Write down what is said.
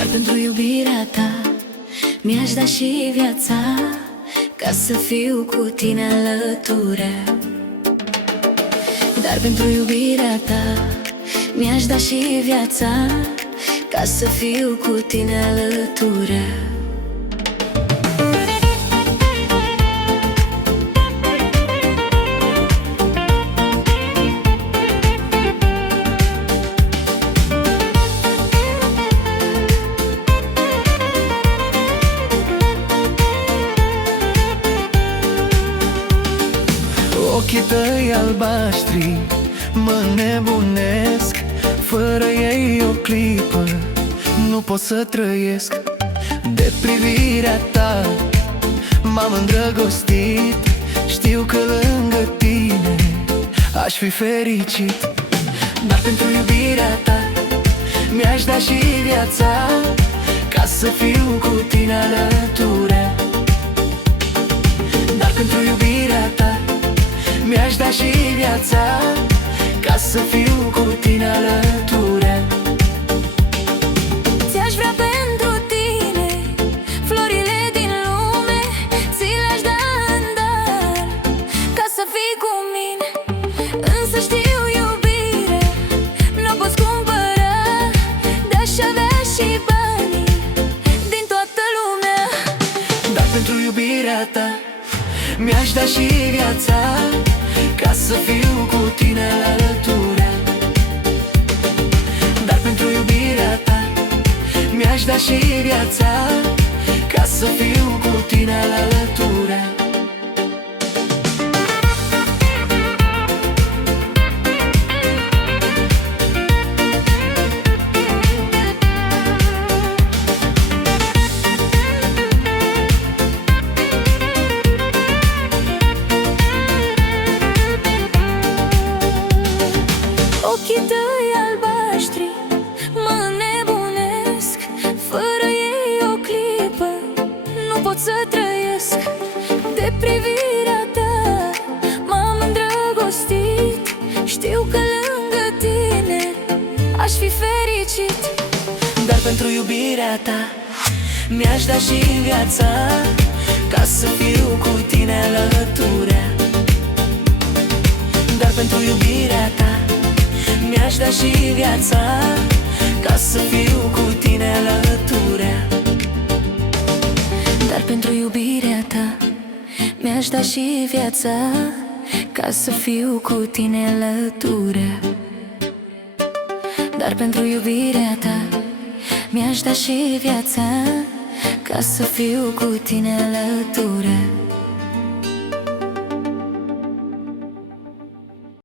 Dar pentru iubirea ta mi-aș da și viața, ca să fiu cu tine alături. Dar pentru iubirea ta mi-aș da și viața, ca să fiu cu tine alături. Ochii tăi albaștri mă nebunesc, fără ei o clipă nu pot să trăiesc. De privirea ta m-am îndrăgostit, știu că lângă tine aș fi fericit. Dar pentru iubirea ta mi-aș da și viața, ca să fiu cu tine alături. Dar pentru iubirea ta mi-aș da și viața, ca să fiu cu tine alături. Ți-aș vrea pentru tine florile din lume, ți le-aș da în dar, ca să fii cu mine. Însă știu, iubire nu poți cumpăra, de-aș avea și banii din toată lumea. Dar pentru iubirea ta mi-aș da și viața, ca să fiu cu tine alături. Dar pentru iubirea ta mi-aș da și viața, ca să fiu cu tine alături. Ochii tăi albaștri mă nebunesc, fără ei o clipă nu pot să trăiesc. De privirea ta m-am îndrăgostit, știu că lângă tine aș fi fericit. Dar pentru iubirea ta mi-aș da și viața, ca să fiu cu tine alături. Dar pentru iubirea ta mi-aș da și viața, ca să fiu cu tine alături. Dar pentru iubirea ta mi-aș da și viața, ca să fiu cu tine alături. Dar pentru iubirea ta mi-aș da și viața, ca să fiu cu tine alături.